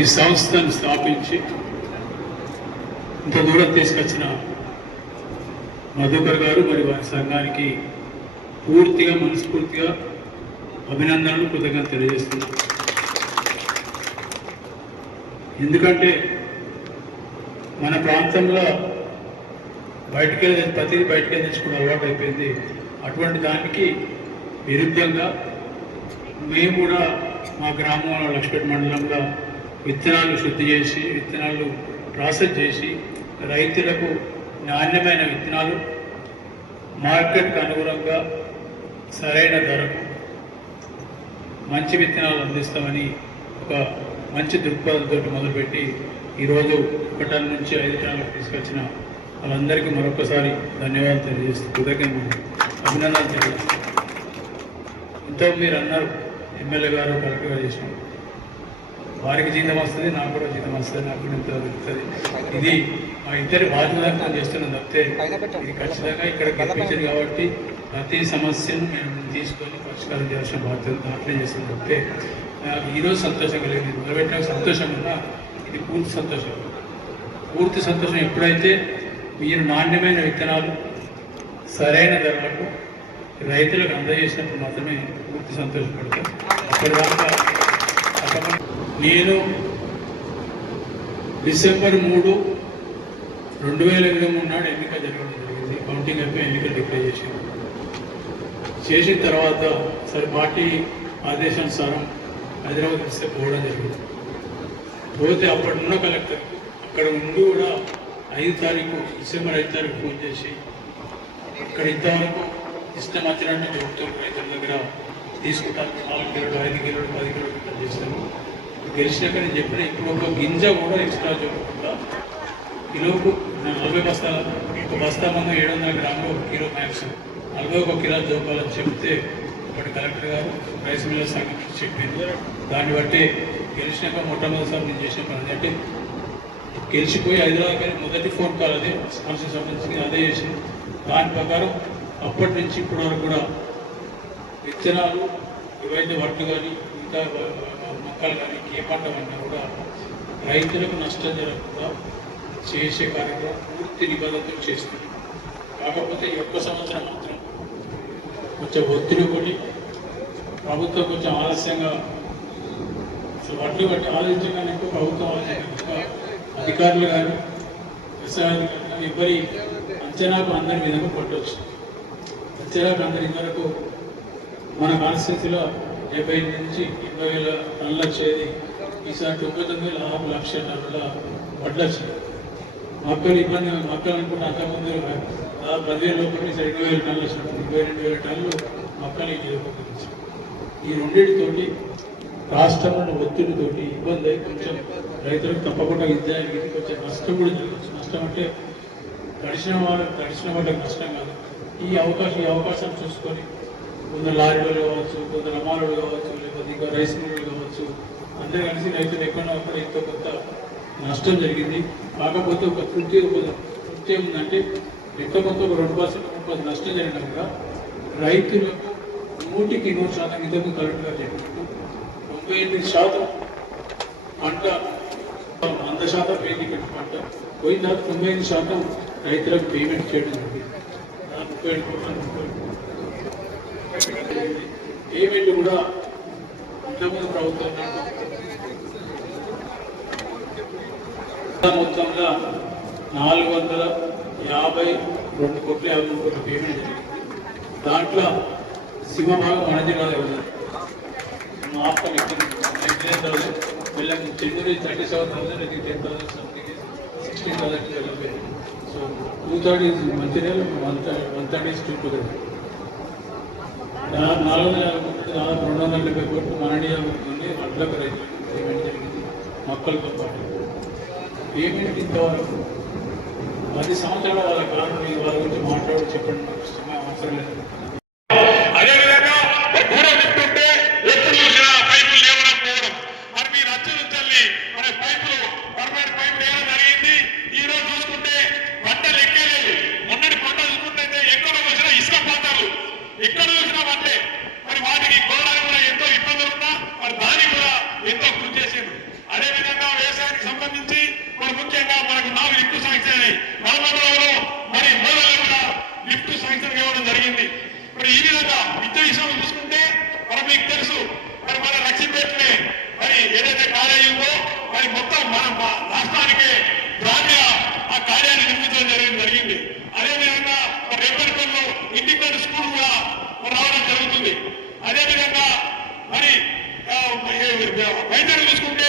ఈ సంస్థను స్థాపించి ఇంత దూరం తీసుకొచ్చిన మధుకర్ గారు మరి వారి సంఘానికి పూర్తిగా మనస్ఫూర్తిగా అభినందనలు కృతజ్ఞతలు తెలియజేస్తున్నాను. ఎందుకంటే మన ప్రాంతంలో ప్రతిదీ బయటకే తెచ్చుకునే అలవాటు అయిపోయింది. అటువంటి దానికి విరుద్ధంగా మేము కూడా మా గ్రామంలో లక్ష్మీపేట మండలంలో విత్తనాలు శుద్ధి చేసి విత్తనాలు ప్రాసెస్ చేసి రైతులకు నాణ్యమైన విత్తనాలు మార్కెట్కు అనుగుణంగా సరైన ధరకు మంచి విత్తనాలు అందిస్తామని ఒక మంచి దృక్పథంతో మొదలుపెట్టి ఈరోజు 1 టన్ నుంచి 5 టన్నులకు తీసుకొచ్చిన వాళ్ళందరికీ మరొకసారి ధన్యవాదాలు తెలియజేస్తూ కృతజ్ఞతలు అభినందనలు తెలియజేస్తాను. ఎంతో మీరు అన్నారు ఎమ్మెల్యే గారు కలెక్టర్ గారు చేసిన వారికి జీతం వస్తుంది, నాకు కూడా జీతం వస్తుంది, నాకు కూడా ఇంత దొరుకుతుంది. ఇది మా ఇద్దరి బాధ్యత చేస్తున్నాం తప్పితే ఇది ఖచ్చితంగా ఇక్కడ గెలిపించింది కాబట్టి ప్రతి సమస్యను మేము తీసుకొని పరిష్కారం చేయాల్సిన బాధ్యత దాంట్లో చేస్తున్నాం తప్పితే ఈరోజు సంతోషంగా లేదు. మొదలుపెట్టిన సంతోషంగా ఉన్నా ఇది పూర్తి సంతోషం ఎప్పుడైతే మీరు నాణ్యమైన విత్తనాలు సరైన ధరలకు రైతులకు అందజేసినప్పుడు మాత్రమే పూర్తి సంతోషపడతాం. అప్పటిదాకా నేను డిసెంబర్ 3, 2023 నాడు ఎన్నిక జరగడం జరిగింది. కౌంటింగ్ అయిపోయి ఎన్నికలు డిక్లేర్ చేసిన తర్వాత సరే పార్టీ ఆదేశానుసారం హైదరాబాద్ వస్తే పోవడం జరిగింది. పోతే అప్పటిన్న కలెక్టర్ అక్కడ ఉండి కూడా 5 తారీఖు డిసెంబర్ 5 తారీఖు ఫోన్ చేసి ఇక్కడ ఇంతవరకు ఇష్టం వచ్చినట్టు చెబుతూ రైతుల దగ్గర తీసుకుంటాను 4 కిలోలు 5 కిలోలు 10 కిలోలు ఇట్లా చేస్తాను. గెలిచినాక నేను చెప్పిన ఇప్పుడు ఒక గింజ కూడా ఎక్స్ట్రా చెప్పకుండా కిలోకు 40 బస్తాలు, ఒక బస్తా మందం 700 గ్రాములు 1 కిలో మ్యాక్స్ 41 కిలోలు జోపాలని చెప్తే ఇప్పటి కలెక్టర్ గారు రైస్ మిల్లర్ సంఘం చెప్పింది. దాన్ని బట్టి గెలిచినాక మొట్టమొదటిసారి నేను చేసిన పని అంటే గెలిచిపోయి హైదరాబాద్ మొదటి ఫోన్ కాల్ అదే సమస్యకు సంబంధించి అదే చేసింది. దాని ప్రకారం అప్పటి నుంచి ఇప్పటి వరకు కూడా విత్తనాలు ఏవైతే వడ్లు కానీ ఇంకా మొక్కలు కానీ ఏ పంట పంటా కూడా రైతులకు నష్టం జరగకుండా చేసే కార్యక్రమం పూర్తి నిబంధనతో చేస్తుంది. కాకపోతే ఈ ఒక్క సంవత్సరం మాత్రం కొంచెం ఒత్తిడి పడి ప్రభుత్వం కొంచెం ఆలస్యంగా అసలు వడ్లు బట్టి ఆలోచించగానే ఎక్కువ ప్రభుత్వం ఆలోచించగా అధికారులు కానీ వ్యవసాయాధికారులు కానీ ఎవరి అంచనాకు అందరి విధంగా పట్టవచ్చు. అంచనాకు అందరి వరకు మన కాన్స్టిట్యూన్సీలో 70 నుంచి 20,000 టన్నులు వచ్చేది ఈసారి 99,000 లక్ష టన్నుల వడ్లు వచ్చింది. మొక్కలు ఇబ్బంది మొక్కలు అనుకుంటే అంతకుముందు 10,000 లోపల 20,000 టన్నులు వచ్చినప్పుడు 22,000 టన్నులు మొక్కలు ఈ రెండింటితోటి రాష్ట్రంలో ఒత్తిడితోటి ఇబ్బంది అయి కొంచెం రైతులకు తప్పకుండా విద్యానికి కొంచెం నష్టం కూడా జరగచ్చు. నష్టం అంటే గడిచిన వాళ్ళకి నష్టం కాదు. ఈ అవకాశం చూసుకొని కొందరు లారీలు కావచ్చు, కొందరు అమ్మాలు కావచ్చు, లేకపోతే ఇంకా రైస్ మిల్లులు కావచ్చు, అందరూ కలిసి రైతులు ఎక్కడో అక్కడ ఎంతో కొంత నష్టం జరిగింది. కాకపోతే ఒక తృప్తి ఏముందంటే ఎంతో కొంత ఒక 2% 3% నష్టం జరిగినా కూడా రైతులకు 100% ఇంతకు కరెక్ట్గా చెప్పినట్టు 98% పంట 100% పోయింది. పంట పోయిన తర్వాత 95% రైతులకు పేమెంట్ చేయడం జరిగింది. 37 పేమెంట్ కూడా ఇంతకుముందు ప్రభుత్వం మొత్తంలో 452 కోట్ల 53 కోట్ల పేమెంట్ జరిగింది. దాంట్లో సింహభాగం మన జిల్లాలో ఇవ్వలేదు. ఆఫ్టర్ వీళ్ళకి Chennur 37,000 10,000 something 16,000 so 2/3 is Mancherial 1/3 is Tupper. 450 270 కోట్లు మాననీయ వడ్లకు రైతులకు పేమెంట్ జరిగింది. మొక్కలతో పాటు పేమెంట్ ఇంతవరకు 10 సంవత్సరాల వాళ్ళ కాలం వాళ్ళ గురించి మాట్లాడి చెప్పండి అవసరం లేదు. ఎక్కడ చూసినామంటే మరి వాటికి గోడలు కూడా ఎంతో ఇబ్బందులు ఉన్నా మరి దానికి కూడా ఎంతో కృషి చేసిండు. అదేవిధంగా నల్గొండలో మరి మూలలో కూడా లిఫ్ట్ శాంక్షన్ ఇవ్వడం జరిగింది. మరి ఈ విధంగా విద్య విషయంలో చూసుకుంటే మరి మీకు తెలుసు మరి మన లక్ష్మీపేటనే మరి ఏదైతే కాలేజీ ఉందో మరి మొత్తం మన రాష్ట్రానికే గ్రామీణ ఆ కార్యాన్ని నిర్మించడం జరిగింది. అదేవిధంగా రేపటిలో ఇంటిగ్రేటెడ్ స్కూల్ కూడా రావడం జరుగుతుంది. అదేవిధంగా మరి వైద్యులు చూసుకుంటే